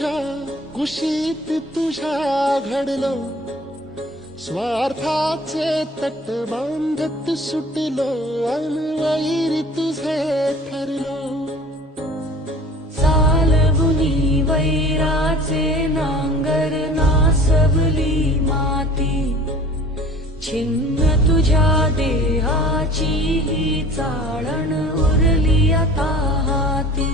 तुझ्या कुशीत तुझ्या घडलो, स्वार्थाचे तट बांधत सुटलो, अनवैरी तुझे ठरलो. चालवुनी वैराचे नांगर नासवली माती, छिन्न तुझ्या देहाची ही चाळण उरली आता हाती.